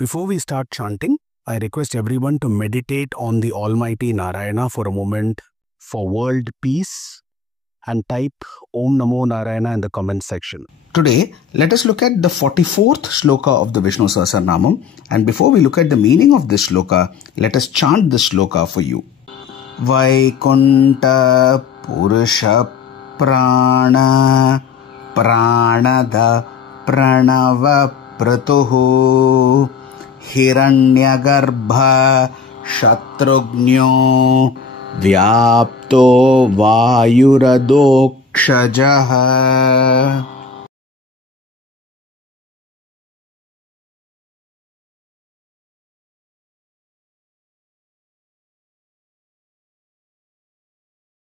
Before we start chanting, I request everyone to meditate on the Almighty Narayana for a moment for world peace and type Om Namo Narayana in the comment section. Today, let us look at the 44th shloka of the Vishnu Sahasranamam, and before we look at the meaning of this shloka, let us chant this shloka for you. Vaikunta Purusha Prana Pranada Pranava Pratuhu Hiranyagarbha Shatrugno Vyapto Vayuradokshajaha.